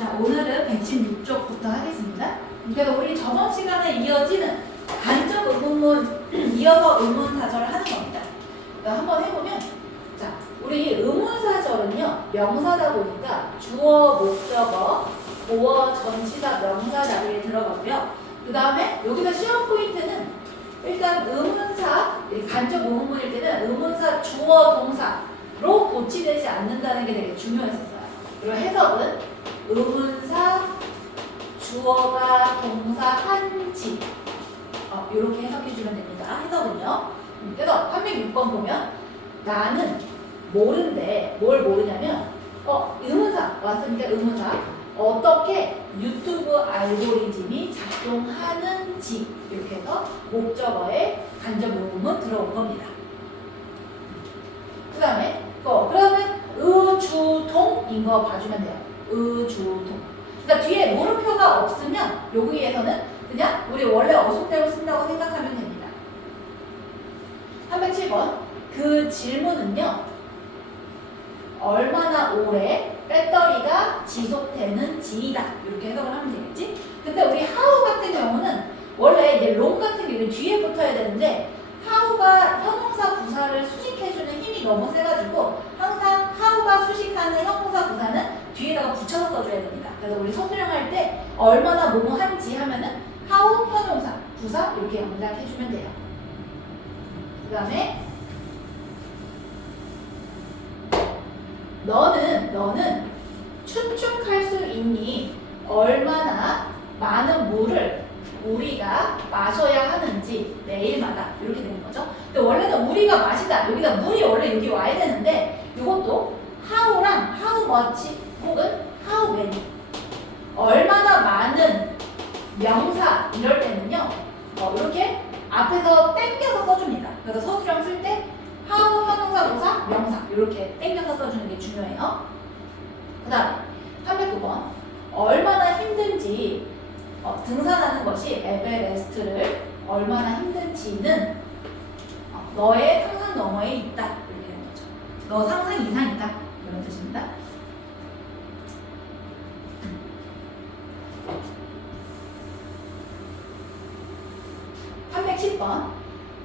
자, 오늘은 116쪽부터 하겠습니다. 그래서 우리 저번 시간에 이어지는 간접 의문문, 이어서 의문사절을 하는 겁니다. 한번 해보면, 자, 우리 의문사절은요, 명사다 보니까 주어, 목적어, 보어, 전치사, 명사 자리에 들어가고요. 그 다음에 여기서 시험 포인트는 일단 의문사, 간접 의문문일 때는 의문사 주어, 동사로 고치되지 않는다는 게 되게 중요했었어요. 그리고 해석은 의문사, 주어가 동사 한지 이렇게 해석해주면 됩니다. 해석은요. 그래서 306번 보면 나는 모른데 뭘 모르냐면 의문사 왔으니까 의문사 어떻게 유튜브 알고리즘이 작동하는지 이렇게 해서 목적어에 간접 의문문 들어온 겁니다. 그 다음에 그러면 의주동인 거 봐주면 돼요. 의주동. 그러니까 뒤에 물음표가 없으면 여기에서는 그냥 우리 원래 어순대로 쓴다고 생각하면 됩니다. 307번. 그 질문은요. 얼마나 오래 배터리가 지속되는지이다. 이렇게 해석을 하면 되겠지? 근데 우리 how 같은 경우는 원래 이제 long 같은 경우는 뒤에 붙어야 되는데 how가 형용사 부사를 수식해주는 힘이 너무 세가지고 항상 how가 수식하는 형용사 부사는 뒤에다가 붙여서 써줘야 됩니다. 그래서 우리 서술형할 때 얼마나 뭐뭐 한지 하면은 how 형용사 부사 이렇게 영작해주면 돼요. 그 다음에 너는 추측할 수 있니? 얼마나 많은 물을 우리가 마셔야 하는지 매일마다 이렇게 되는 거죠. 근데 원래는 우리가 마시다 여기다 물이 원래 여기 와야 되는데 이것도 how랑 how much 혹은 how many 얼마나 많은 명사 이럴 때는요 이렇게 앞에서 땡겨서 써줍니다. 그래서 서술형 쓸 때 how 형용사 동사 명사 이렇게 땡겨서 써주는 게 중요해요. 그 다음에 309번 얼마나 힘든지 등산하는 것이 에베레스트를 얼마나 힘든지는 너의 상상 너머에 있다 이렇게 되는 거죠. 너 상상 이상이다 이런 뜻입니다.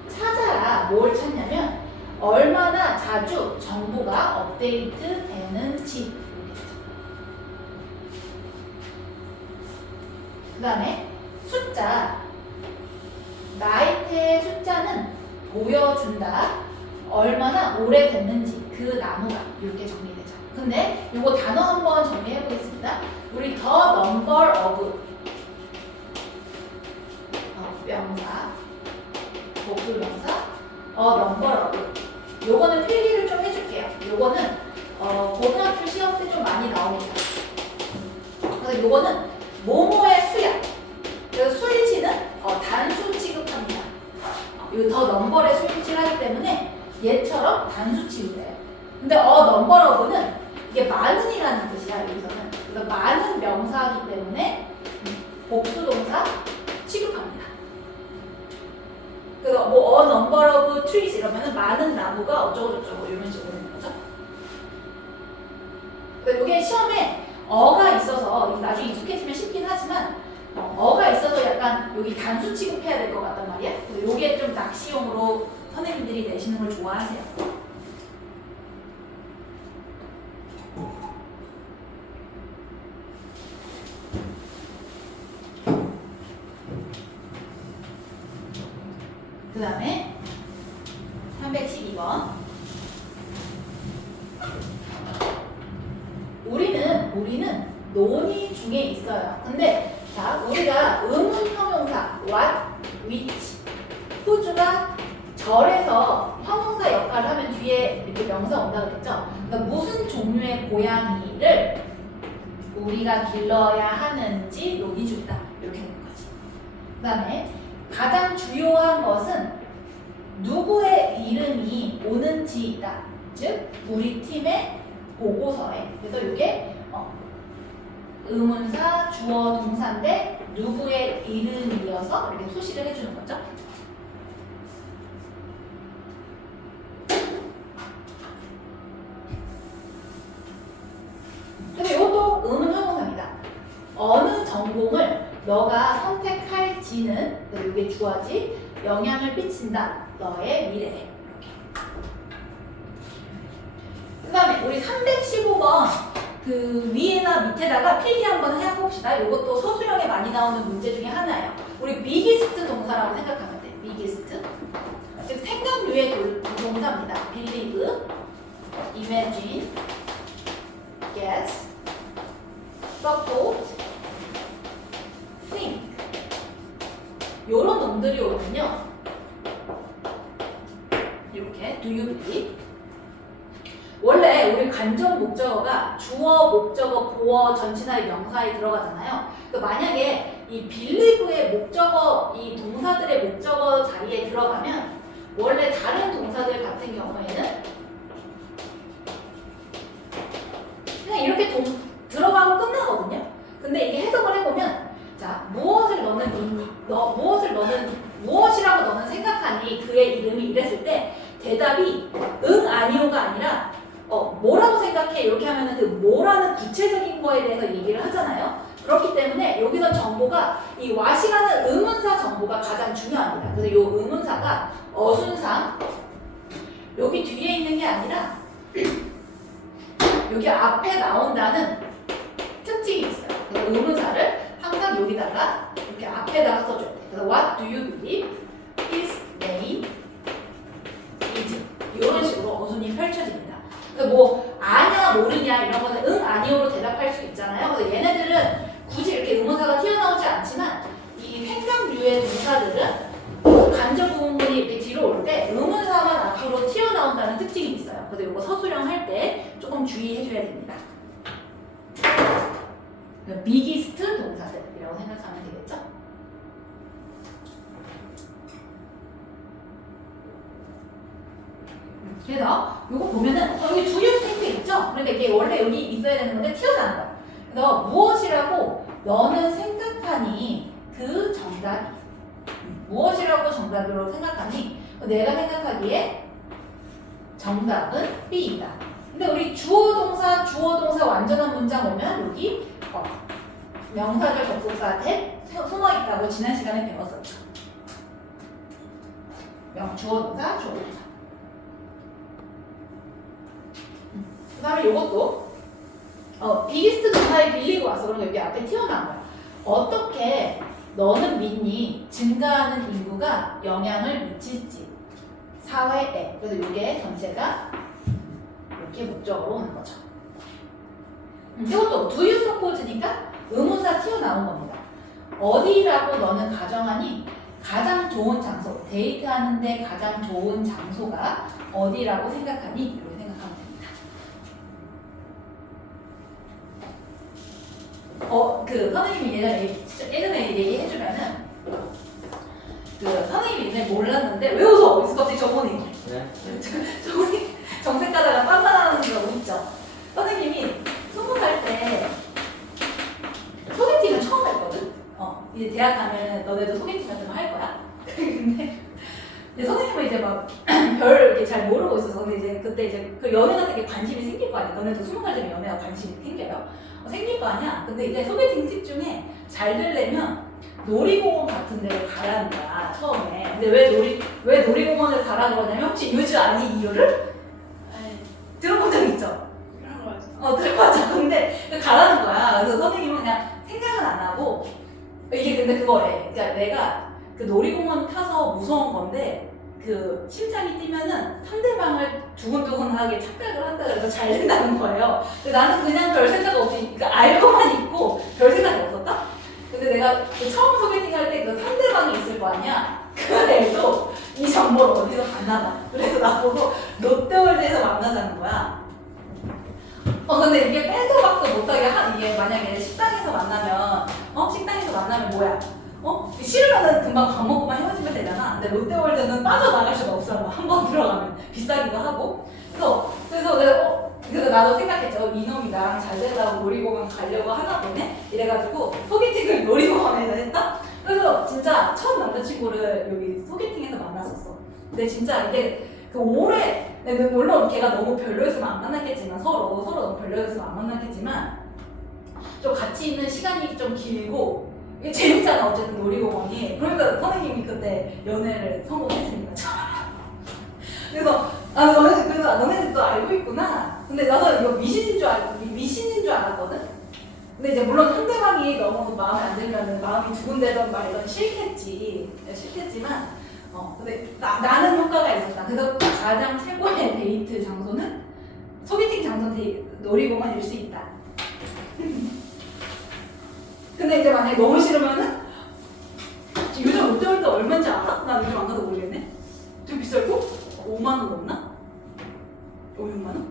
찾아라. 뭘 찾냐면 얼마나 자주 정보가 업데이트 되는지. 그 다음에 숫자. 나이테의 숫자는 보여준다. 얼마나 오래됐는지 그 나무가 이렇게 정리되죠. 근데 이거 단어 한번 정리해 보겠습니다. 우리 the number of 명사 복수명사 number of 요거는 필기를 좀 해줄게요. 요거는 고등학교 시험 때 좀 많이 나옵니다. 그래서 요거는 모모의 수야. 그래서 수일치는 단수 취급합니다. 이거 더 넘버에 수일치를 하기 때문에 얘처럼 단수 취급해요. 근데 number of는 이게 많은이라는 뜻이야 여기서는. 그래서 많은 명사이기 때문에 복수동사 취급합니다. 그래서 뭐 number of trees 이러면은 많은 나무가 어쩌고저쩌고 이런 식으로 되는 거죠. 그러니까 이게 시험에 어가 있어서 나중에 익숙해지면 쉽긴 하지만 어가 있어서 약간 여기 단수 취급해야 될 것 같단 말이야. 그래서 이게 좀 낚시용으로 선생님들이 내시는 걸 좋아하세요. 그 다음에 312번 우리는 논의 중에 있어요. 근데 자 우리가 의문 형용사 what, which, who가 절에서 형용사 역할을 하면 뒤에 이렇게 명사 온다 그랬죠. 그러니까 무슨 종류의 고양이를 우리가 길러야 하는지 논의 중이다 이렇게 되는 거지. 그 다음에 가장 주요한 것은 누구의 이름이 오는지이다. 즉 우리 팀의 보고서에. 그래서 이게 의문사, 주어, 동사인데 누구의 이름이어서 이렇게 소시를 해주는 거죠. 근데 이것도 의문 형용사입니다. 전공을 너가 선택할지는 이게 주어지 영향을 끼친다. 너의 미래에. 이렇게. 그 다음에 우리 315번 그 위에나 밑에다가 필기 한번 해봅시다. 이것도 서술형에 많이 나오는 문제 중에 하나예요. 우리 비기스트 동사라고 생각하면 돼. 비기스트. 즉 생각류의 동사입니다. believe, imagine, guess, support, think. 요런 놈들이 오면요. 이렇게 do you believe? 원래 우리 간접 목적어가 주어, 목적어, 보어, 전치사의 명사에 들어가잖아요. 만약에 이 believe의 목적어, 이 동사들의 목적어 자리에 들어가면 원래 다른 동사들 같은 경우에는 그냥 이렇게 들어가고 끝나거든요. 근데 이게 해석을 해보면 자, 무엇을 너는 믿니? 무엇이라고 너는 생각하니? 그의 이름이 이랬을 때 대답이 응, 아니요가 아니라 뭐라고 생각해? 이렇게 하면은 그 뭐라는 구체적인 거에 대해서 얘기를 하잖아요. 그렇기 때문에 여기서 정보가 이 what이라는 의문사 정보가 가장 중요합니다. 그래서 이 의문사가 어순상 여기 뒤에 있는 게 아니라 여기 앞에 나온다는 특징이 있어요. 그래서 의문사를 항상 여기다가 이렇게 앞에다가 써줘야 돼요. 그래서 what do you believe? His name is 이런 식으로 어순이 펼쳐집니다. 그래서 뭐 아냐 모르냐 이런 거는 응 아니오로 대답할 수 있잖아요. 그래서 얘네들은 굳이 이렇게 의문사가 튀어나오지 않지만 이 생각류의 동사들은 간접 부분이 이렇게 뒤로 올 때 의문사만 앞으로 튀어나온다는 특징이 있어요. 그래서 이거 서술형 할 때 조금 주의해줘야 됩니다. 비기스트 동사들이라고 생각하면 되겠죠? 그래서 이거 보면은 여기 주요 스테이트 있죠? 그러니까 이게 원래 여기 있어야 되는 건데 튀어나온 거야. 그래서 무엇이라고 너는 생각하니 그 정답이 무엇이라고 정답으로 생각하니 내가 생각하기에 정답은 B이다. 근데 우리 주어 동사 완전한 문장 오면 여기 명사절 접속사 대 숨어 있다고 지난 시간에 배웠었죠. 주어 동사. 그 다음에 이것도 비기스트 동사에 빌리고 와서 그런 거 여기 앞에 튀어나온 거야. 어떻게 너는 믿니? 증가하는 인구가 영향을 미칠지 사회에. 그래서 이게 전체가 이렇게 목적으로 오는 거죠. 이것도 do you suppose니까 의문사 튀어나온 겁니다. 어디라고 너는 가정하니? 가장 좋은 장소, 데이트하는데 가장 좋은 장소가 어디라고 생각하니? 이렇게 생각하면 됩니다. 그 선생님이 예전에 얘기해주면은 그 선생님이 옛날에 몰랐는데 왜 웃어? 어디서 갑자기 저분이 네? 저분이 정색 가다가 빤빤하는 거 웃죠? 선생님이 20살 때 소개팅을 처음 했거든? 이제 대학 가면 너네도 소개팅 같은 거 할 거야? 근데 선생님은 이제 막 별 이렇게 잘 모르고 있어서 근데 이제 그때 이제 그 연애 같은 게 관심이 생길 거 아니야? 너네도 20살 되면 연애가 관심이 생겨요? 생길 거 아니야? 근데 이제 소개팅 팁 중에 잘 되려면 놀이공원 같은 데를 가라는 거야 처음에. 근데 왜 놀이공원을 가라 그러냐면 혹시 유주 아니 이유를? 들어본 적 있죠? 들어봤죠. 근데 가라는 거야. 그래서 선생님은 그냥 생각은 안 하고 이게 근데 그거래. 그러니까 내가 그 놀이공원 타서 무서운 건데 그 심장이 뛰면은 상대방을 두근두근하게 착각을 한다 그래서 잘 된다는 거예요. 근데 나는 그냥 별 생각 없이 그러니까 알고만 있고 별 생각이 없었다? 근데 내가 그 처음 소개팅 할 때 그 상대방이 있을 거 아니야? 그 애도 이 정보를 어디서 봤나? 그래서 나보고 롯데월드에서 만나자는 거야. 근데 이게 빼도 박도 못하게 이게 만약에 식당에서 만나면 뭐야? 싫으면은 금방 밥 먹고만 헤어지면 되잖아. 근데 롯데월드는 빠져나갈 수가 없어. 한 번 들어가면 비싸기도 하고. 그래서 내가 그래서 나도 생각했죠. 이놈이 나랑 잘 되려고 놀이공원 가려고 하나 보네? 이래가지고 소개팅을 놀이공원에서 했다? 그래서 진짜 첫 남자친구를 여기 소개팅에서 만났었어. 근데 진짜 이게 그 오래 물론 걔가 너무 별로였으면 안 만났겠지만 서로 너무 별로였으면 안 만났겠지만 좀 같이 있는 시간이 좀 길고 이게 재밌잖아 어쨌든 놀이공원이. 그러니까 선생님이 그때 연애를 성공했으니까. 그래서 너네들도 알고 있구나. 근데 나도 이거 미신인 줄 알았거든. 근데 이제 물론 상대방이 너무 마음에 안 들면 마음이 두근대던 말이던 싫겠지만 근데 나는 효과가 있었다. 그래서 가장 최고의 데이트 장소는 소개팅 장소 놀이공원일 수 있다. 근데 이제 만약에 너무 싫으면은 요즘 롯데월드 얼마인지 알아? 나 요즘 안 가도 모르겠네. 되게 비쌀고 5만 원 넘나? 5, 6만 원?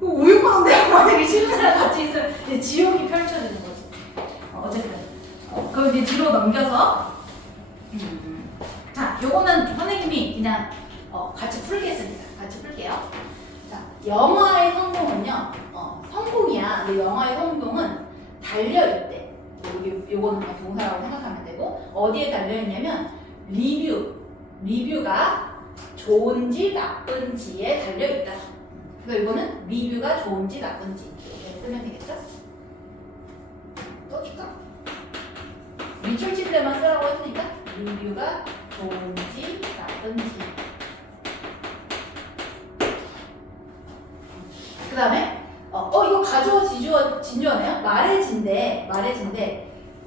5, 6만 원 내가 만약에 싫은 사람 같이 있으면 이제 지옥이 펼쳐지는 거지. 어쨌든 그럼 이제 뒤로 넘겨서 자, 요거는 선생님이 그냥 같이 풀겠습니다. 같이 풀게요. 자, 영화의 성공은요, 성공이야. 근데 영화의 성공은 달려있대. 요거는 그냥 동사라고 생각하면 되고, 어디에 달려있냐면, 리뷰가 좋은지 나쁜지에 달려있다. 그래서 이거는 리뷰가 좋은지 나쁜지. 이렇게 쓰면 되겠죠? 써줄까? 미출칠 때만 쓰라고 했으니까, 리뷰가 좋은지 나쁜지. 그 다음에 이거 가주어 지주어 진주어네요. 말해진대.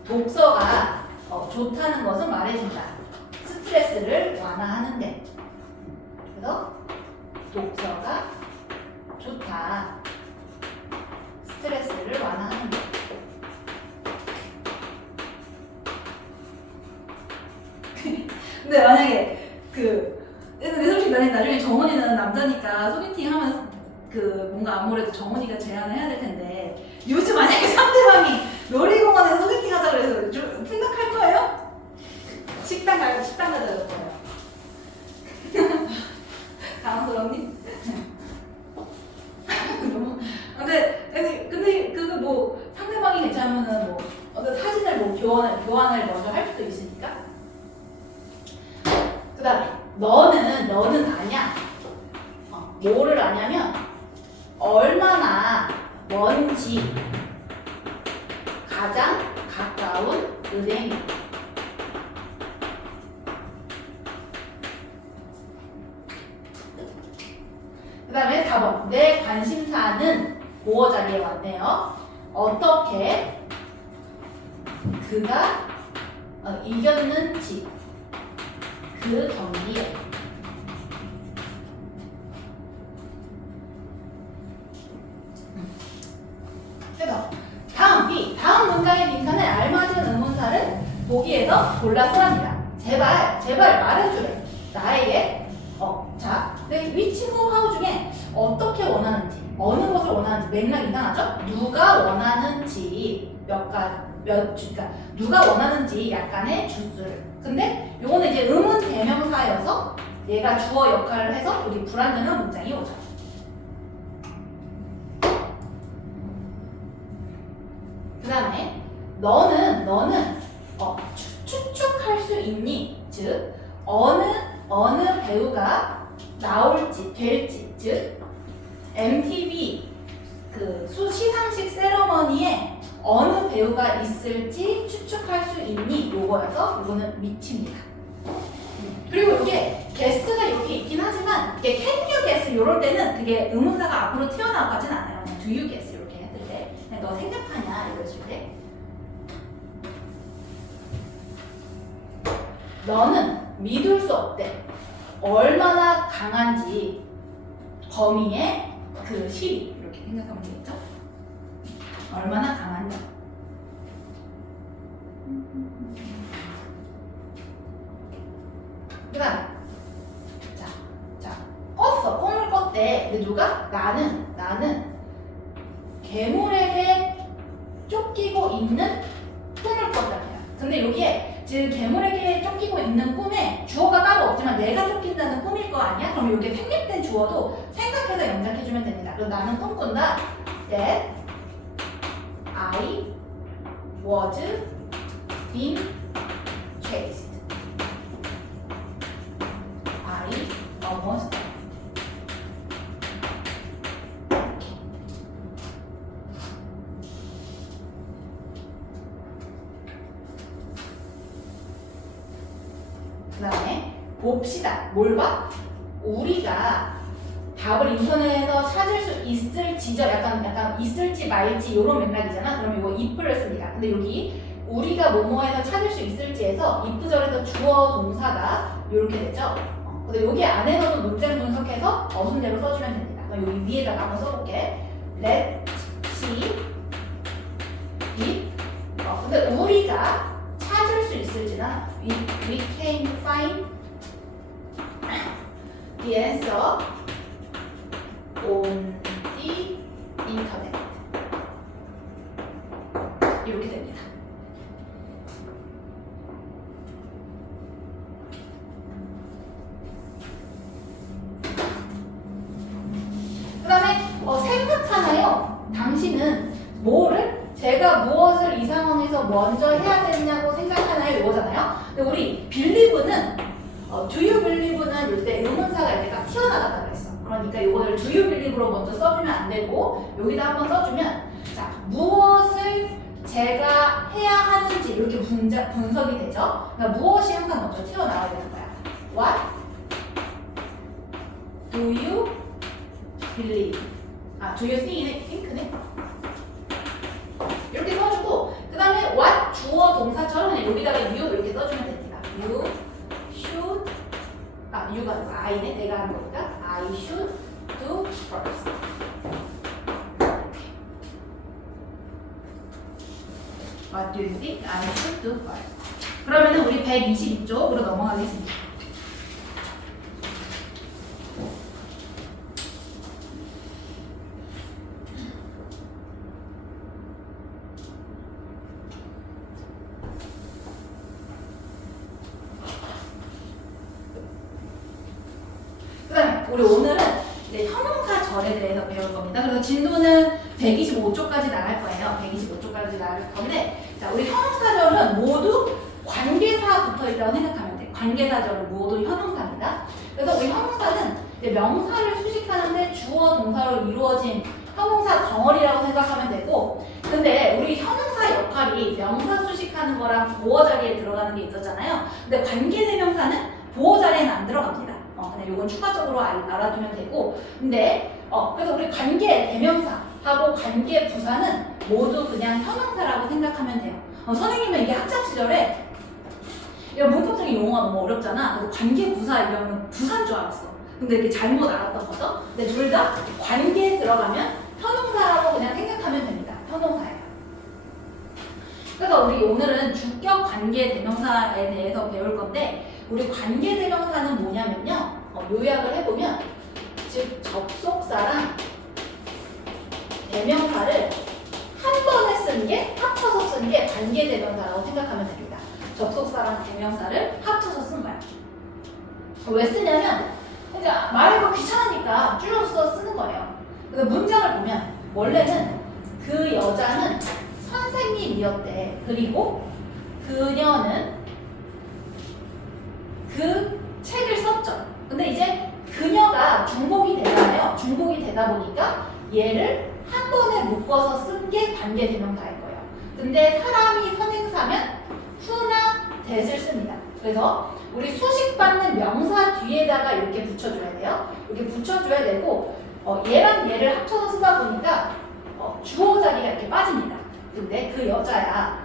독서가 좋다는 것은 말해준다. 스트레스를 완화하는데. 그래서 독서가 좋다. 스트레스를 완화하는데. 근데 만약에 근데 솔직히 나중에 정원이는 남자니까 소개팅 하면 뭔가 아무래도 정원이가 제안을 해야 될 텐데 요즘 만약에 상대방이 놀이공원에서 소개팅 하자 그래서 생각할 거예요? 식당 가자 그럴 거예요. 당황스럽니? 근데 그거 뭐 상대방이 괜찮으면은 어떤 사진을 교환을 먼저 할 수도 있으니까. 그 다음에 너는 아냐? 뭐를 아냐면 얼마나 먼지 가장 가까운 은행. 그 다음에 4번 내 관심사는 보어 자리에 왔네요. 어떻게 그가 이겼는지 그 경기에. 그래서 다음 문장의 빈칸에 알맞은 의문사를 보기에서 골라서 합니다. 제발 말해주래. 나에게 자, which, who, how 중에 어떻게 원하는지, 어느 것을 원하는지 맥락 이상하죠? 누가 원하는지 그러니까 누가 원하는지 약간의 주수를. 근데 요거는 이제 의문 대명사여서 얘가 주어 역할을 해서 우리 불완전한 문장이 오죠. 그 다음에 너는 추측할 수 있니? 즉 어느 배우가 나올지 될지, 즉 MTV 시상식 세러머니에 어느 배우가 있을지 추측할 수 있니? 요거여서 요거는 위치입니다. 그리고 이게 guess가 이렇게 있긴 하지만 이게 can you guess 요럴 때는 그게 의문사가 앞으로 튀어나오진 않아요. 그냥 do you guess 이렇게 했을 때 그냥 너 생각하냐 이러실 때 너는 믿을 수 없대. 얼마나 강한지 범위의 실이 이렇게 생각하면 되겠죠? 얼마나 강한지. 그 다음에 자 껐어. 꿈을 꿨대. 근데 누가? 나는 괴물에게 쫓기고 있는 꿈을 꿨답니다. 근데 여기에 지금 괴물에게 쫓기고 있는 꿈에 주어가 따로 없지만 내가 쫓긴다는 꿈일 거 아니야? 그럼 여기에 생략된 주어도 생각해서 연장해주면 됩니다. 그럼 나는 꿈꾼다. That I was being chased. I almost died. 다음에 봅시다. 뭘 봐? 우리가 답을 인터넷에서 찾을 수 있을지죠. 약간 있을지 말지 이런 맥락이잖아. 그러면 이거 if를 씁니다. 근데 여기 우리가 뭐뭐에서 찾을 수 있을지에서 if절에서 주어 동사가 이렇게 되죠. 근데 여기 안에서도 문장 분석해서 어순대로 써주면 됩니다. 그럼 여기 위에다가 한번 써볼게. Let's see if. 근데 우리가 찾을 수 있을지는 we can find the answer on the internet. 이렇게 됩니다. 그 다음에 생각하나요? 당신은 뭐를? 제가 무엇을 이 상황에서 먼저 해야 되냐고 생각하나요? 이거잖아요. 근데 우리 believe는 do you believe는 이때 의문사가 이렇게 딱 튀어나갔다고 했어. 그러니까 이거를 do you believe로 먼저 써주면 안 되고 여기다 한번 써주면 자 무엇을 제가 해야 하는지 이렇게 분석이 되죠. 그러니까 무엇이 항상 먼저 튀어나와야 되는 거야. What do you believe? do you think네? 이렇게 써주고 그 다음에 what 주어 동사처럼 그냥 여기다가 you 이렇게 써주면 됩니다. You should you가 아니고 I네. 내가 하는 거니까 I should do first. What do you think I should do first? 그러면은 우리 122쪽으로 넘어가겠습니다. 우리 오늘은 이제 형용사절에 대해서 배울 겁니다. 그래서 진도는 125쪽까지 나갈 거예요. 125쪽까지 나갈 건데, 자, 우리 형용사절은 모두 관계사 붙어 있다고 생각하면 돼. 관계사절은 모두 형용사입니다. 그래서 우리 형용사는 이제 명사를 수식하는데 주어 동사로 이루어진 형용사 덩어리라고 생각하면 되고, 근데 우리 형용사 역할이 명사 수식하는 거랑 보어 자리에 들어가는 게 있었잖아요. 근데 관계대명사는 보어 자리에는 안 들어갑니다. 그냥 요건 추가적으로 알아두면 되고, 근데 그래서 우리 관계 대명사하고 관계 부사는 모두 그냥 형용사라고 생각하면 돼요. 선생님은 이게 학창 시절에 이런 문법적인 용어가 너무 어렵잖아. 그래서 관계 부사 이러면 부사인 줄 알았어. 근데 이렇게 잘못 알았던 거죠. 근데 둘 다 관계에 들어가면 형용사라고 그냥 생각하면 됩니다. 형용사예요. 그래서 우리 오늘은 주격 관계 대명사에 대해서 배울 건데, 우리 관계 대명사는 뭐냐면요. 요약을 해보면, 즉 접속사랑 대명사를 한 번에 쓴 게, 합쳐서 쓴 게 관계 대명사라고 생각하면 됩니다. 접속사랑 대명사를 합쳐서 쓴 거야. 왜 쓰냐면 이제 말하기가 귀찮으니까 줄여서 쓰는 거예요. 그래서 문장을 보면 원래는 그 여자는 선생님이었대. 그리고 그녀는 그 책을 썼죠. 근데 이제 그녀가 중복이 되잖아요. 중복이 되다 보니까 얘를 한 번에 묶어서 쓴 게 관계 대명사일 거예요. 근데 사람이 선행사면 who나 that을 씁니다. 그래서 우리 수식받는 명사 뒤에다가 이렇게 붙여줘야 돼요. 이렇게 붙여줘야 되고, 얘랑 얘를 합쳐서 쓰다 보니까 주어 자리가 이렇게 빠집니다. 근데 그 여자야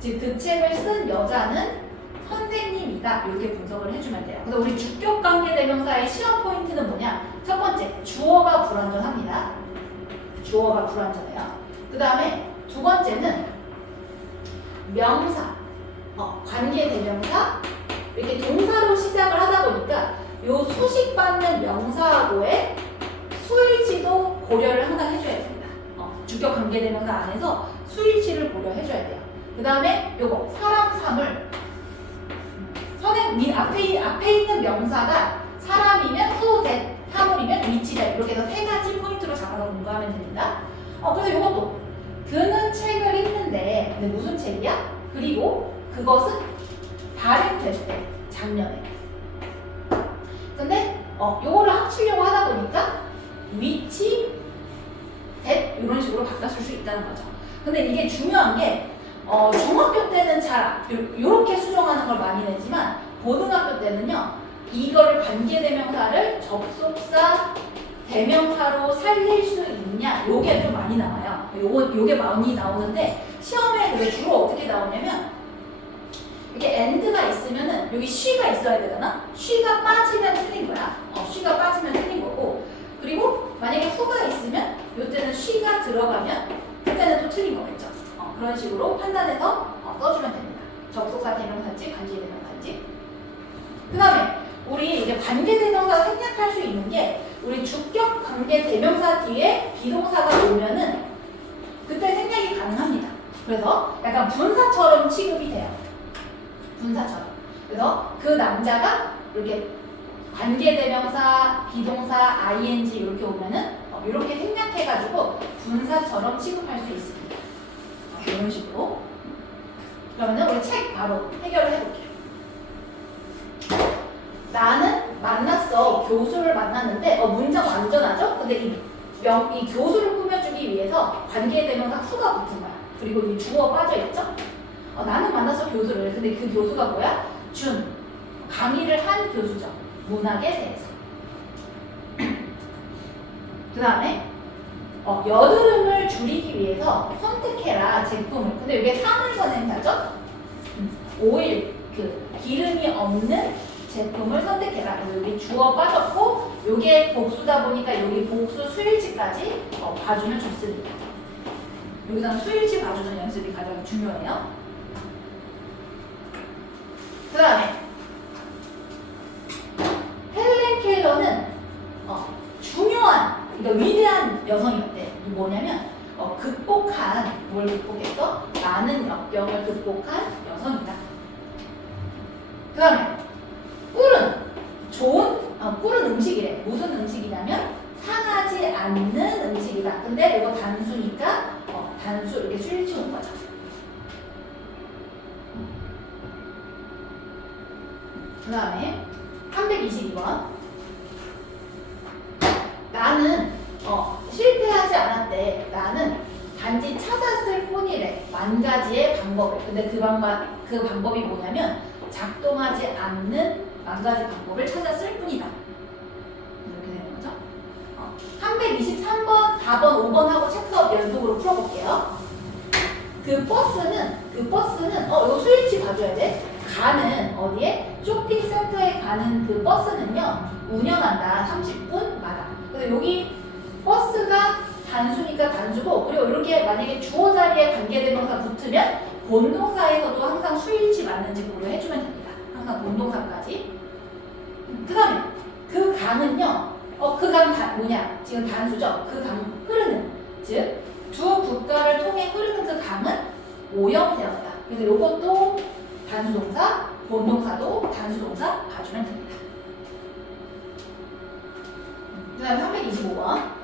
즉 그 책을 쓴 여자는 선생님이다. 이렇게 분석을 해주면 돼요. 그래서 우리 주격 관계 대명사의 시험 포인트는 뭐냐? 첫 번째, 주어가 불완전합니다. 주어가 불완전해요. 그 다음에 두 번째는 명사, 관계 대명사, 이렇게 동사로 시작을 하다 보니까 요 수식받는 명사하고의 수일치도 고려를 항상 해줘야 됩니다. 주격 관계 대명사 안에서 수일치를 고려해줘야 돼요. 그 다음에 요거 사람, 사물, 앞에 있는 명사가 사람이면 who, that, 사물이면 which, that 이렇게 해서 세 가지 포인트로 잡아서 공부하면 됩니다. 그래서 이것도 그는 책을 읽는데 근데 무슨 책이야? 그리고 그것은 발행될 때 작년에. 근데 요거를 합치려고 하다 보니까 which, that 이런 식으로 바꿔줄 수 있다는 거죠. 근데 이게 중요한 게 중학교 때는 잘 이렇게 수정하는 걸 많이 내지만 고등학교 때는요, 이거를 관계대명사를 접속사, 대명사로 살릴 수 있냐? 요게 좀 많이 나와요. 요게 많이 나오는데 시험에 그게 주로 어떻게 나오냐면 이게 and가 있으면은 여기 she가 있어야 되잖아? she가 빠지면 틀린 거야. she가 빠지면 틀린 거고, 그리고 만약에 who가 있으면 요때는 she가 들어가면 그때는 또 틀린 거겠죠. 그런 식으로 판단해서 써주면 됩니다. 접속사 대명사인지 관계대명사인지. 그 다음에 우리 이제 관계대명사 생략할 수 있는 게, 우리 주격 관계대명사 뒤에 비동사가 오면은 그때 생략이 가능합니다. 그래서 약간 분사처럼 취급이 돼요. 분사처럼. 그래서 그 남자가 이렇게 관계대명사, 비동사, ing 이렇게 오면은 이렇게 생략해가지고 분사처럼 취급할 수 있습니다. 이런 식으로. 그러면은 우리 책 바로 해결을 해볼게요. 나는 만났어. 교수를 만났는데 문장 완전하죠? 근데 이 교수를 꾸며주기 위해서 관계대명사 who가 붙은 거야. 그리고 이 주어 빠져있죠? 나는 만났어 교수를. 근데 그 교수가 뭐야? 준. 강의를 한 교수죠. 문학에 대해서. 그 다음에 여드름을 줄이기 위해서 선택해라 제품을. 근데 이게 사물선행사죠? 오일, 기름이 없는 제품을 선택해라. 여기 주어 빠졌고, 요게 복수다 보니까 여기 복수 수일치까지 봐주면 좋습니다. 여기서는 수일치 봐주는 연습이 가장 중요해요. 그 다음에 헬렌 켈러는 중요한, 그러니까 위대한 여성이었대. 뭐냐면 뭘 극복했어? 많은 역경을 극복한 여성이다. 그 다음에 꿀은 음식이래. 무슨 음식이냐면 상하지 않는 음식이다. 근데 이거 단수니까 단수 이렇게 수일치 온 거죠. 그 다음에 322번. 나는 실패하지 않았대. 나는 단지 찾았을 뿐이래. 만 가지의 방법을. 근데 그 방법이 뭐냐면 작동하지 않는 만 가지 방법을 찾았을 뿐이다. 이렇게 되는 거죠. 323번, 4번, 5번하고 체크업 연속으로 풀어볼게요. 그 버스는 이거 수일치 봐줘야 돼. 가는 어디에? 쇼핑센터에 가는 그 버스는요, 운영한다. 30분마다. 근데 여기 버스가 단수니까 단수고, 그리고 이렇게 만약에 주어 자리에 관계대명사 붙으면 본동사에서도 항상 수일치 맞는지 고려해주면 됩니다. 항상 본동사까지. 그 다음에 그 강은요, 그 강 뭐냐? 지금 단수죠? 그 강 흐르는, 즉 두 국가를 통해 흐르는 그 강은 오염되었다. 그래서 이것도 단수동사, 본동사도 단수동사 봐주면 됩니다. 그 다음에 325번.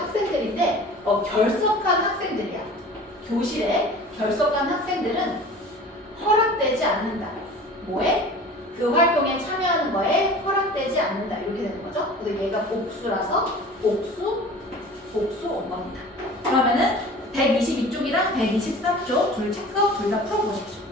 학생들인데 결석한 학생들이야. 교실에 결석한 학생들은 허락되지 않는다. 뭐에? 그 활동에 참여하는 거에 허락되지 않는다. 이렇게 되는 거죠. 근데 얘가 복수라서 복수 온 겁니다. 그러면은 122쪽이랑 123쪽 둘 체크업 둘 다 풀어보십시오.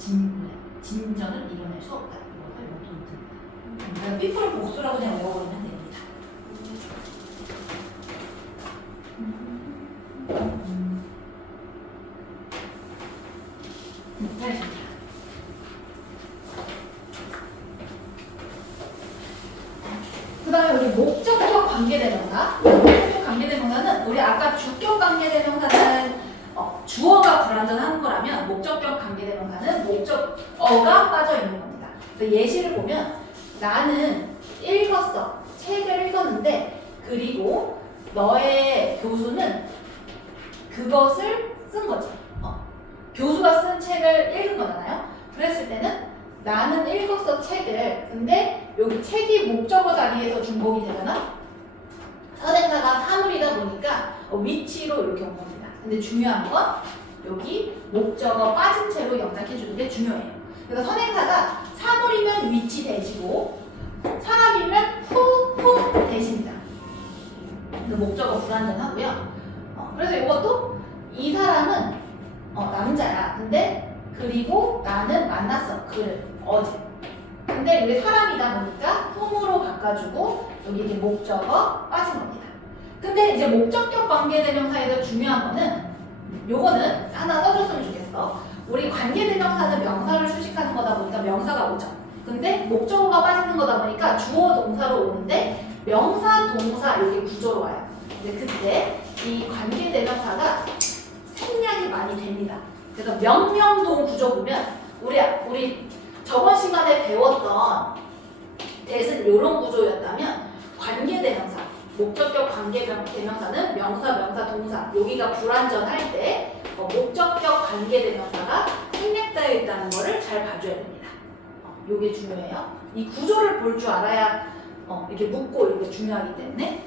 진전을 이뤄낼 수 없다. 이것을 노트입니다. 삐프를 복수라고 그냥 외워버리면 됩니다. 잘했습니다. 그 다음에 우리 목적격 관계대명사. 목적격 관계대명사는 우리 아까 주격 관계대명사는 주어가 불완전한 거라면 목적격 관계대명사는 목적어가 빠져 있는 겁니다. 그래서 예시를 보면 나는 읽었어. 책을 읽었는데 그리고 너의 교수는 그것을 쓴 거지. 교수가 쓴 책을 읽은 거잖아요. 그랬을 때는 나는 읽었어 책을. 근데 여기 책이 목적어 자리에서 중복이 되잖아. 선행사가 사물이다 보니까 위치로 이렇게 온 겁니다. 근데 중요한 건 여기 목적어 빠진 채로 영작해 주는 게 중요해요. 그래서 선행사가 사물이면 위치 대시고 사람이면 후 대시입니다. 목적어 불완전하고요. 그래서 이것도 이 사람은 남자야. 근데 그리고 나는 만났어. 그를 어제. 근데 이게 사람이다 보니까 whom으로 바꿔주고 여기 이제 목적어 빠진 겁니다. 근데 이제 목적격 관계대명사에서 중요한 거는 요거는 하나 써줬으면 좋겠어. 우리 관계대명사는 명사를 수식하는 거다 보니까 명사가 오죠. 근데 목적어가 빠지는 거다 보니까 주어 동사로 오는데 명사 동사 이렇게 구조로 와요. 근데 그때 이 관계대명사가 생략이 많이 됩니다. 그래서 명명동 구조 보면 우리 저번 시간에 배웠던 대신 이런 구조였다면 관계대명사, 목적격 관계대명사는 명사, 동사 여기가 불완전할 때 목적격 관계대명사가 생략되어 있다는 거를 잘 봐줘야 됩니다. 이게 중요해요. 이 구조를 볼 줄 알아야 이렇게 묻고 이렇게 중요하기 때문에.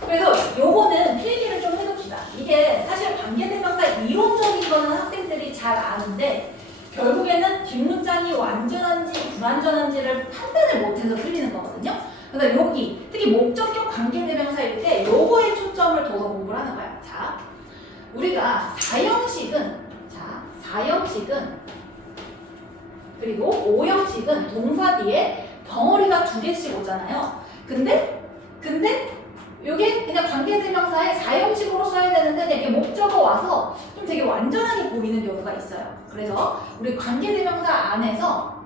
그래서 요거는 필기를 좀 해둡시다. 이게 사실 관계대명사 이론적인 거는 학생들이 잘 아는데 결국에는 뒷문장이 완전한지 불완전한지를 판단을 못해서 틀리는 거거든요. 그래서 여기 특히 목적격 관계대명사일 때 요거에 초점을 둬서 공부를 하는 거야. 자, 우리가 4형식은 그리고 5형식은 동사 뒤에 덩어리가 2개씩 오잖아요. 근데 요게 그냥 관계대명사의 4형식으로 써야 되는데 그냥 이렇게 목적어 와서 좀 되게 완전하게 보이는 경우가 있어요. 그래서 우리 관계대명사 안에서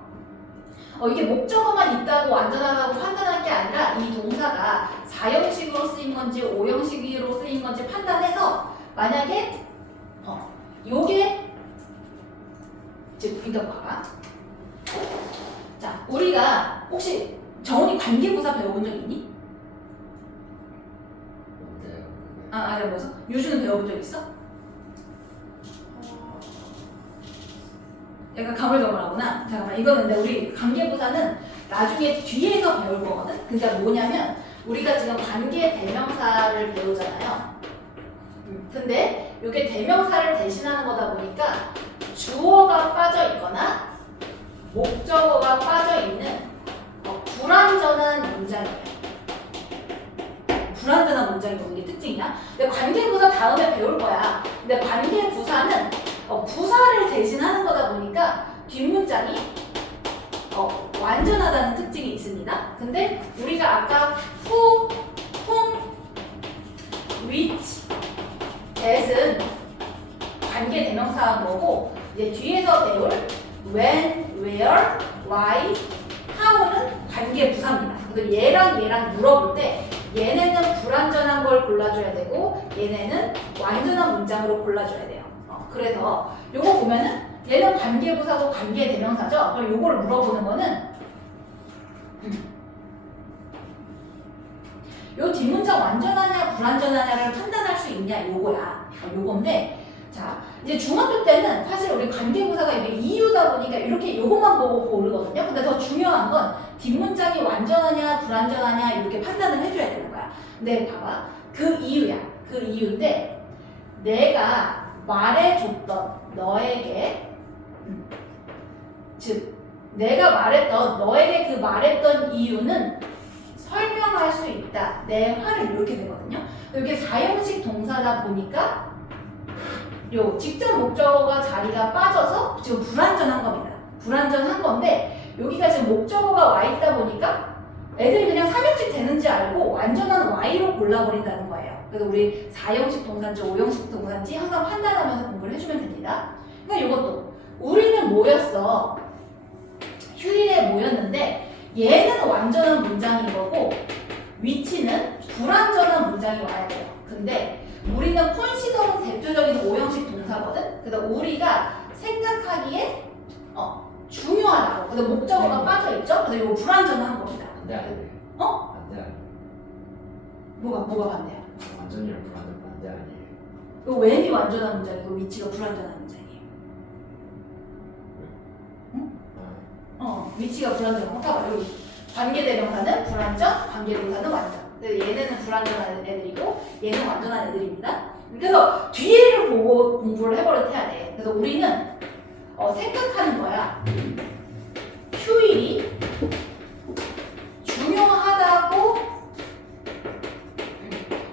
이게 목적어만 있다고 완전하다고 판단할 게 아니라 이 동사가 4형식으로 쓰인 건지 5형식으로 쓰인 건지 판단해서 만약에 요게 즉 이거 봐봐. 자, 우리가 혹시 정훈이 관계부사 배워본 적 있니? 아니 뭐서? 유주는 배워본 적 있어? 약간 가물가물하구나. 잠깐만, 이거는 근데 우리 관계부사는 나중에 뒤에서 배울 거거든? 그러니까 뭐냐면 우리가 지금 관계대명사를 배우잖아요. 근데 이게 대명사를 대신하는 거다 보니까 주어가 빠져 있거나 목적어가 빠져 있는 불완전한 문장이에요. 불완전한 문장이 오는 게 특징이야. 근데 관계부사 다음에 배울 거야. 근데 관계부사는 부사를 대신하는 거다 보니까 뒷문장이 완전하다는 특징이 있습니다. 근데 우리가 아까 who, whom, which, that은 관계대명사한 거고 이제 뒤에서 배울 when, where, why, how는 관계부사입니다. 그래서 얘랑 물어볼 때 얘네는 불완전한 걸 골라줘야 되고 얘네는 완전한 문장으로 골라줘야 돼요. 그래서 요거 보면은 얘는 관계부사고 관계대명사죠. 그럼 요거를 물어보는 거는 요 뒷문장 완전하냐 불완전하냐를 판단할 수 있냐 요거야. 요건데 자 이제 중학교 때는 사실 우리 관계부사가 이게 이유다 보니까 이렇게 요것만 보고 고르거든요. 근데 더 중요한 건 뒷문장이 완전하냐 불완전하냐 이렇게 판단을 해줘야 되는 거야. 근데 봐봐, 그 이유야. 그 이유인데 내가 말해줬던 너에게 즉 내가 말했던 너에게 그 말했던 이유는 설명할 수 있다. 내 화를 이렇게 되거든요. 이게 4형식 동사다 보니까 요 직접 목적어가 자리가 빠져서 지금 불완전한 겁니다. 불완전한 건데 여기가 지금 목적어가 와 있다 보니까 애들이 그냥 3형식 되는지 알고 완전한 Y로 골라버린다는 거예요. 그래서 우리 4형식 동사인지 5형식 동사인지 항상 판단하면서 공부를 해주면 됩니다. 그러니까 이것도 우리는 모였어. 휴일에 모였는데 얘는 완전한 문장인 거고 위치는 불완전한 문장이 와야 돼요. 근데 우리는 consider는 대표적인 5형식 동사거든. 그래서 우리가 생각하기에 중요하다고. 근데 목적어가 빠져 있죠. 그래서 이거 불완전한 겁니다. 반대 아니에요? 반대 아니에요? 뭐가 반대야? 완전이랑 불완전 반대 아니에요? 이거 when이 완전한 문장이고 위치가 불완전한 문장이에요. 위치가 불완전한 거. 봐봐 여기 관계대명사는 불완전, 관계동사는 완전. 그래서 얘네는 불완전한 애들이고 얘는 완전한 애들입니다. 그래서 뒤에를 보고 공부를 해야 돼. 그래서 우리는 생각하는 거야. 휴일이 중요하다고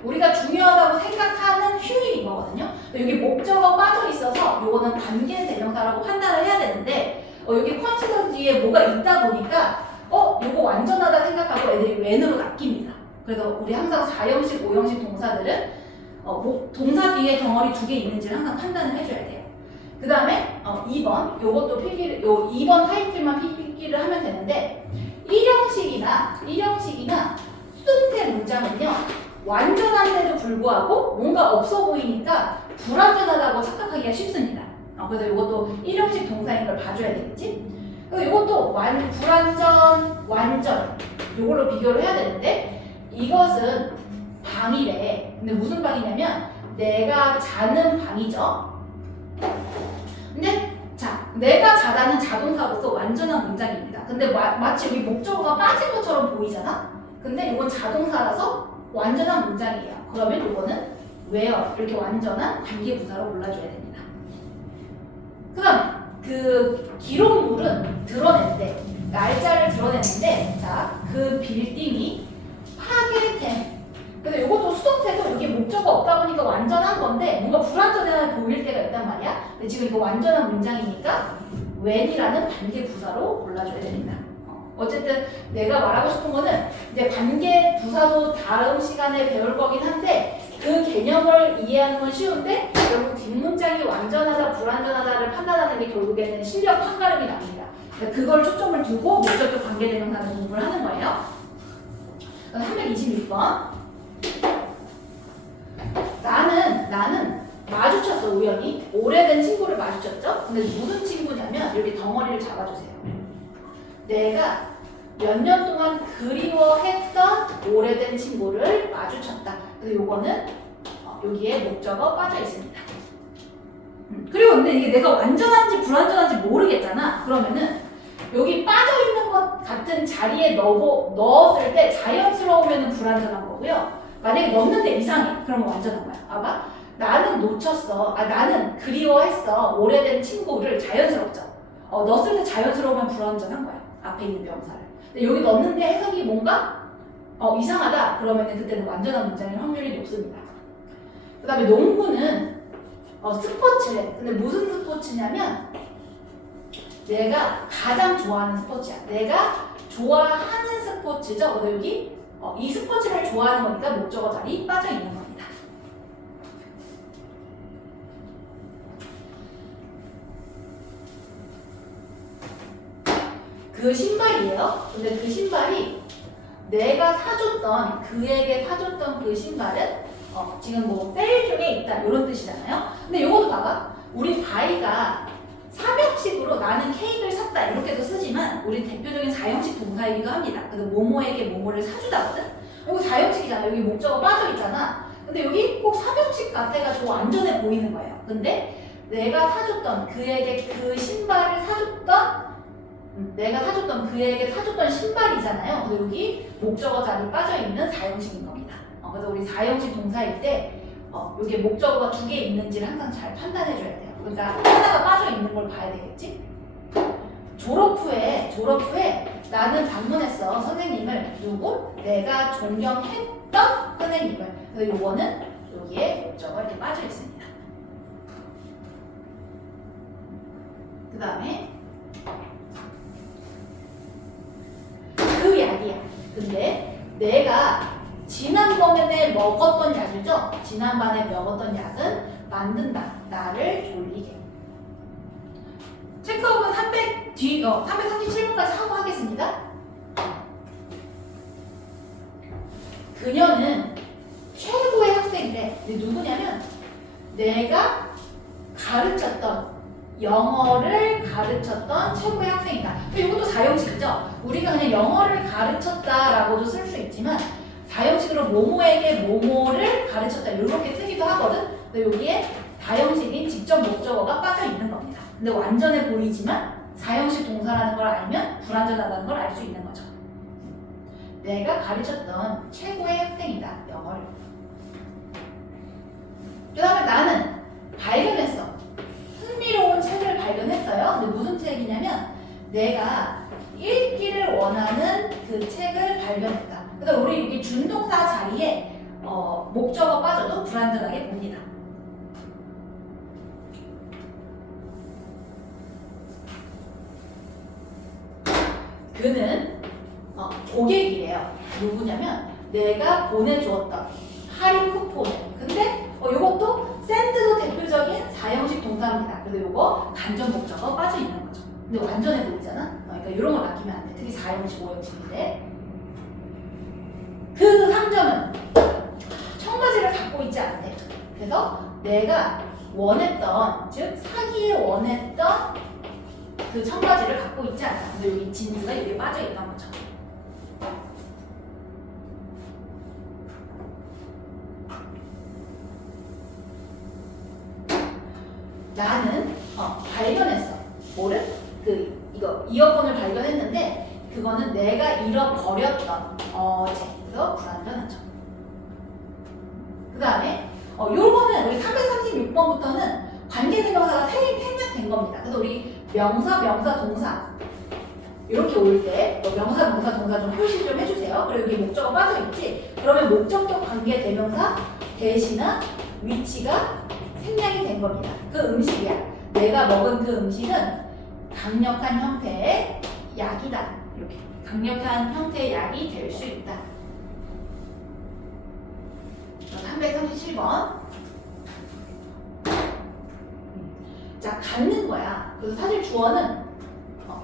우리가 중요하다고 생각하는 휴일인 거거든요. 여기 목적어 빠져 있어서 요거는 관계대명사라고 판단을 해야 되는데 여기 컨시더 뒤에 뭐가 있다 보니까 요거 완전하다 생각하고 애들이 when으로 낚입니다. 그래서 우리 항상 4형식, 5형식 동사들은 동사 뒤에 덩어리 2개 있는지를 항상 판단을 해줘야 돼요. 그 다음에 2번 요것도 필기를 2번 타이틀만 필기를 하면 되는데 1형식이나 수동태 문장은요 완전한데도 불구하고 뭔가 없어 보이니까 불완전하다고 착각하기가 쉽습니다. 그래서 이것도 1형식 동사인 걸 봐줘야 되겠지? 그리고 이것도 불완전, 완전 이걸로 비교를 해야 되는데 이것은 방이래. 근데 무슨 방이냐면 내가 자는 방이죠. 근데 내가 자다는 자동사로서 완전한 문장입니다. 근데 마치 여기 목적어가 빠진 것처럼 보이잖아? 근데 이건 자동사라서 완전한 문장이에요. 그러면 이거는 where 이렇게 완전한 관계부사로 골라줘야 됩니다. 그럼 그 기록물은 드러냈는데 날짜를 드러냈는데 그 빌딩이 파괴된. 근데 이것도 수동태도 이게 목적어가 없다 보니까 완전한 건데 뭔가 불완전해 보일 때가 있단 말이야. 근데 지금 이거 완전한 문장이니까 when이라는 관계부사로 골라줘야 됩니다. 어쨌든 내가 말하고 싶은 거는 이제 관계부사도 다음 시간에 배울 거긴 한데 그 개념을 이해하는 건 쉬운데 결국 뒷문장이 완전하다 불완전하다를 판단하는 게 결국에는 실력 판가름이 납니다. 그러니까 그걸 초점을 두고 목적격 관계대명사를 공부를 하는 거예요. 326번 나는 마주쳤어. 우연히 오래된 친구를 마주쳤죠. 근데 무슨 친구냐면 여기 덩어리를 잡아주세요. 내가 몇 년 동안 그리워했던 오래된 친구를 마주쳤다. 그래서 요거는 여기에 목적어 빠져 있습니다. 그리고 근데 이게 내가 완전한지 불완전한지 모르겠잖아. 그러면은 여기 빠져 있는 것 같은 자리에 넣었을 때 자연스러우면 불완전한 거고요. 만약에 넣는데 이상해. 그러면 완전한 거야. 봐봐. 나는 놓쳤어. 나는 그리워했어. 오래된 친구를 자연스럽죠. 넣었을 때 자연스러우면 불완전한 거야. 앞에 있는 명사를. 근데 여기 넣는데 해석이 뭔가 이상하다. 그러면은 그때는 완전한 문장일 확률이 높습니다. 그 다음에 농구는 스포츠래. 근데 무슨 스포츠냐면 내가 가장 좋아하는 스포츠야. 내가 좋아하는 스포츠죠. 그래서 여기 이 스포츠를 좋아하는 거니까 목적어 자리 빠져 있는 겁니다. 그 신발이에요. 근데 그 신발이 내가 사줬던 그에게 사줬던 그 신발은 지금 뭐 세일 중에 있다 이런 뜻이잖아요. 근데 이것도 봐봐. 우리 바이가 3형식으로 나는 케이크를 샀다 이렇게도 쓰지만 우리 대표적인 4형식 동사이기도 합니다. 그래서 뭐뭐에게 뭐뭐를 사주다거든. 이거 4형식이잖아. 여기 목적어 빠져 있잖아. 근데 여기 꼭 3형식 같아가지고 완전해 보이는 거예요. 근데 내가 사줬던 그에게 그 신발을 사줬던 내가 사줬던 그에게 사줬던 신발이잖아요. 그래서 여기 목적어 자리 빠져 있는 4형식인 겁니다. 그래서 우리 4형식 동사일 때 여기 목적어가 2개 있는지를 항상 잘 판단해 줘야 돼요. 그러니까 하나가 빠져 있는 걸 봐야 되겠지? 졸업 후에 나는 방문했어. 선생님을 누구? 내가 존경했던 선생님을. 그래서 요거는 여기에 목적어 이렇게 빠져 있습니다. 그 다음에 그 약이야. 근데 내가 지난번에 먹었던 약이죠? 지난번에 먹었던 약은 만든다. 나를 졸리게. 체크업은 337번까지 하고 하겠습니다. 그녀는 최고의 학생인데 누구냐면 내가 가르쳤던 영어를 가르쳤던 최고의 학생이다. 이것도 4형식이죠. 우리가 그냥 영어를 가르쳤다라고도 쓸 수 있지만 4형식으로 모모에게 모모를 가르쳤다 이렇게 쓰기도 하거든. 근데 여기에 4형식인 직접 목적어가 빠져 있는 겁니다. 근데 완전해 보이지만 4형식 동사라는 걸 알면 불완전하다는 걸 알 수 있는 거죠. 내가 가르쳤던 최고의 학생이다. 영어를. 그 다음에 나는 발견했어. 흥미로운 책을 발견했어요. 근데 무슨 책이냐면 내가 읽기를 원하는 그 책을 발견했다. 그래서 우리 여기 준동사 자리에 목적어 빠져도 불완전하게 봅니다. 그는 고객이래요. 누구냐면 내가 보내주었던 할인 쿠폰을. 근데 이것도 샌드도 대표적인 4형식 동사입니다. 그래서 이거 간접 목적어 빠져 있는 거죠. 근데 완전해 보이잖아. 그러니까 이런 걸 아끼면 안 돼. 특히 4형식, 5형식인데 그 상점은 청바지를 갖고 있지 않대. 그래서 내가 원했던, 즉 사기에 원했던 그 청바지를 갖고 있지 않아. 근데 여기 진스가 여기 빠져 있던 거죠. 나는 발견했어. 뭐를? 이거 이어폰을 발견했는데 그거는 내가 잃어버렸던 어제에서 불완전하죠. 그 다음에 요거는 우리 336번부터는 관계대명사가 생략된 겁니다. 그래서 우리 명사, 동사 이렇게 올 때 명사, 동사 좀 표시 좀 해주세요. 그리고 여기 목적어 빠져있지? 그러면 목적격 관계대명사 대시나 위치가 생략이 된 겁니다. 그 음식이야. 내가 먹은 그 음식은 강력한 형태의 약이다. 이렇게 강력한 형태의 약이 될 수 있다. 337번. 자, 갖는 거야. 그래서 사실 주어는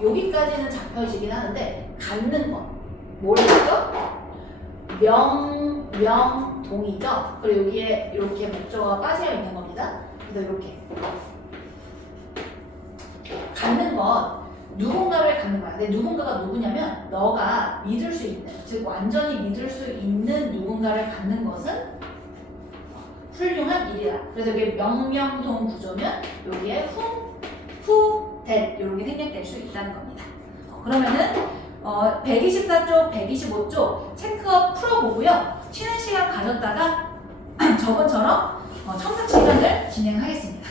여기까지는 잡혀지긴 하는데 갖는 거. 뭘 했죠? 명동이죠. 그리고 여기에 이렇게 목적어가 빠져 있는 겁니다. 그래서 이렇게 갖는 건 누군가를 갖는 거야. 근데 누군가가 누구냐면 너가 믿을 수 있는, 즉 완전히 믿을 수 있는 누군가를 갖는 것은 훌륭한 일이다. 그래서 이게 명명동 구조면 여기에 who, that 이렇게 생략될 수 있다는 겁니다. 그러면은 124쪽, 125쪽 체크업 풀어보고요. 쉬는 시간 가졌다가 저번처럼 첨삭 시간을 진행하겠습니다.